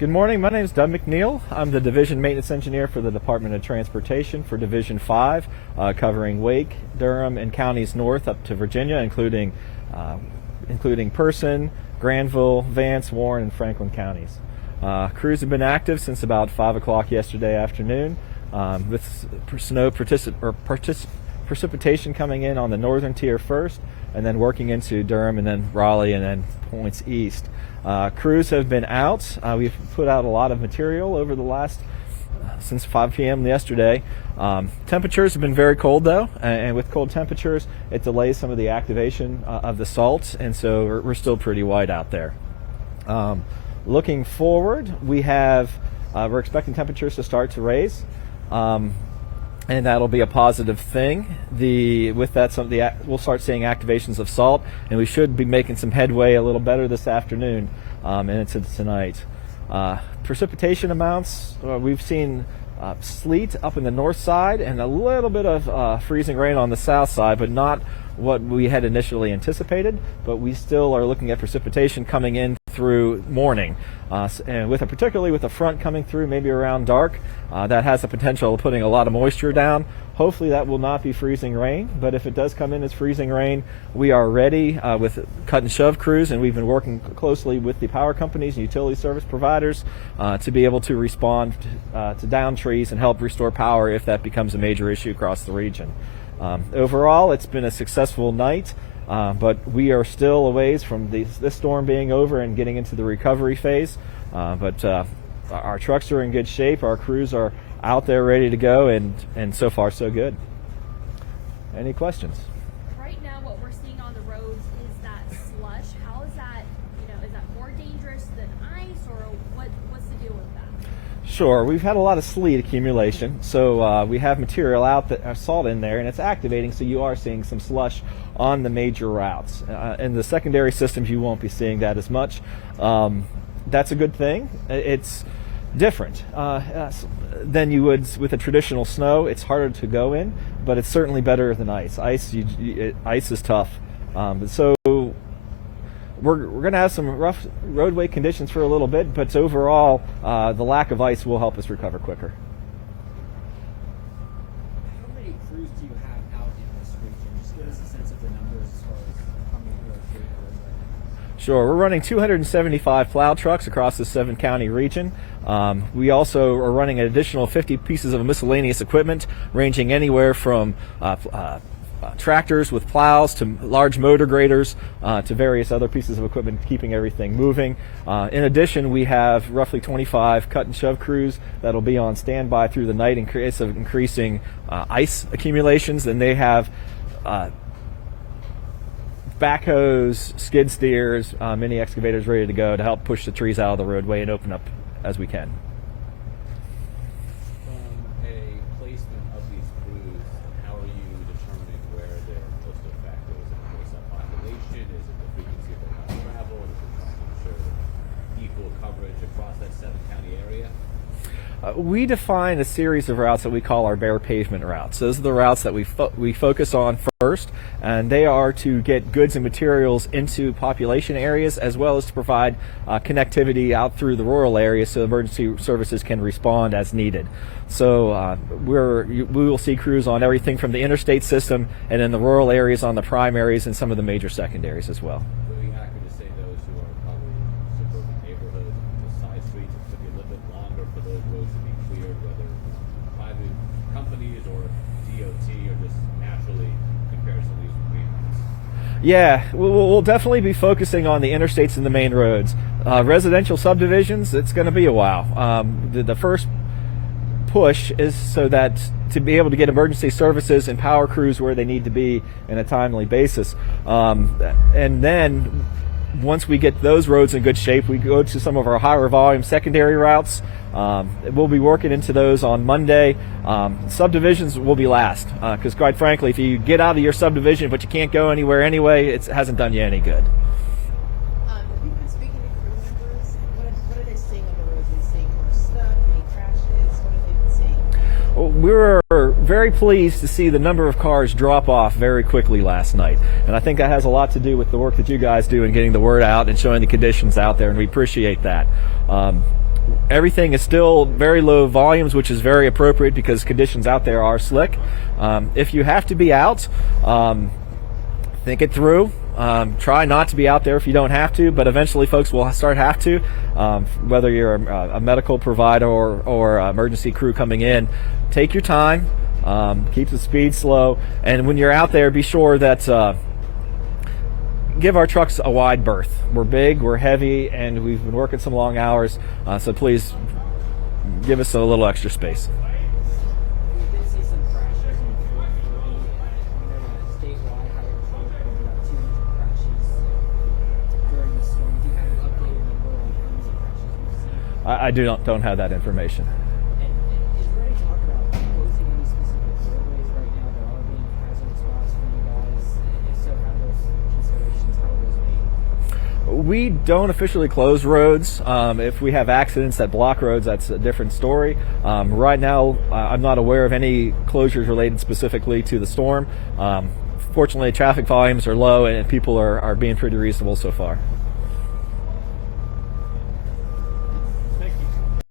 Good morning, my name is Doug McNeal. I'm the Division Maintenance Engineer for the Department of Transportation for Division 5, covering Wake, Durham, and counties north up to Virginia, including Person, Granville, Vance, Warren, and Franklin counties. Crews have been active since about 5 o'clock yesterday afternoon, with snow precipitation coming in on the northern tier first, and then working into Durham, and then Raleigh, and then points east. Crews have been out. We've put out a lot of material over the last, since 5 p.m. yesterday. Temperatures have been very cold though, and with cold temperatures, it delays some of the activation of the salt, and so we're still pretty wide out there. Looking forward, we're expecting temperatures to start to raise. And that'll be a positive thing. With that, we'll start seeing activations of salt, and we should be making some headway a little better this afternoon and into tonight. Precipitation amounts, we've seen sleet up in the north side and a little bit of freezing rain on the south side, but not what we had initially anticipated. But we still are looking at precipitation coming in through morning, and particularly with the front coming through maybe around dark, that has the potential of putting a lot of moisture down. Hopefully that will not be freezing rain, but if it does come in as freezing rain, we are ready with cut and shove crews, and we've been working closely with the power companies and utility service providers to be able to respond to down trees and help restore power if that becomes a major issue across the region. Overall, it's been a successful night. But we are still a ways from this storm being over and getting into the recovery phase. But our trucks are in good shape. Our crews are out there ready to go, and so far so good. Any questions? Right now, what we're seeing on the roads is that slush. How is that? Is that more dangerous than ice, or what's the deal with that? Sure, we've had a lot of sleet accumulation, so we have material salt in there, and it's activating, so you are seeing some slush on the major routes. In the secondary systems, you won't be seeing that as much. That's a good thing. It's different than you would with a traditional snow. It's harder to go in, but it's certainly better than ice. Ice is tough. So we're going to have some rough roadway conditions for a little bit, but overall, the lack of ice will help us recover quicker. How many crews do you have out in this region? Just give us a sense of the numbers as far as how many are doing right now. Sure, we're running 275 plow trucks across the 7-county region. We also are running an additional 50 pieces of miscellaneous equipment, ranging anywhere from tractors with plows to large motor graders to various other pieces of equipment, keeping everything moving. In addition, we have roughly 25 cut and shove crews that'll be on standby through the night in case of increasing ice accumulations, and they have backhoes, skid steers, mini excavators ready to go to help push the trees out of the roadway and open up as we can. From a placement of these crews, how are you determining where they're most effective? Is it based on population? Is it the frequency of their travel? Is it trying to ensure equal coverage across that 7-county area? We define a series of routes that we call our bare pavement routes. Those are the routes that we focus on first, and they are to get goods and materials into population areas, as well as to provide connectivity out through the rural areas so emergency services can respond as needed. So we will see crews on everything from the interstate system and in the rural areas on the primaries and some of the major secondaries as well. Would it be accurate to say those who are probably suburban neighborhoods, the side streets, it's going to be a little bit longer for those roads to be cleared, whether private companies or DOT, or just naturally compared to these regions? Yeah, we'll definitely be focusing on the interstates and the main roads. Residential subdivisions, it's going to be a while. The first push is so that to be able to get emergency services and power crews where they need to be in a timely basis. And then once we get those roads in good shape, we go to some of our higher volume secondary routes. We'll be working into those on Monday. Subdivisions will be last, because quite frankly, if you get out of your subdivision but you can't go anywhere anyway, it hasn't done you any good. Have you been speaking to crew members? What are they seeing on the roads? Are they seeing more stuck, any crashes? What have they been seeing? Well, we were very pleased to see the number of cars drop off very quickly last night, and I think that has a lot to do with the work that you guys do in getting the word out and showing the conditions out there, and we appreciate that. everything is still very low volumes, which is very appropriate because conditions out there are slick. If you have to be out, think it through. Try not to be out there if you don't have to, but eventually folks will have to, whether you're a medical provider or emergency crew coming in. Take your time, keep the speed slow, and when you're out there, be sure that give our trucks a wide berth. We're big, we're heavy, and we've been working some long hours, so please give us a little extra space. We did see some crashes in 440. Statewide, how they reported over about 200 crashes during the storm. Do you have an updated number on how many crashes we've seen? I don't have that information. And is there any talk about closing any specific roadways right now that are being hazard spots for you guys? If so, have those considerations, how are those made? We don't officially close roads. If we have accidents that block roads, that's a different story. Right now, I'm not aware of any closures related specifically to the storm. Fortunately, traffic volumes are low and people are being pretty reasonable so far.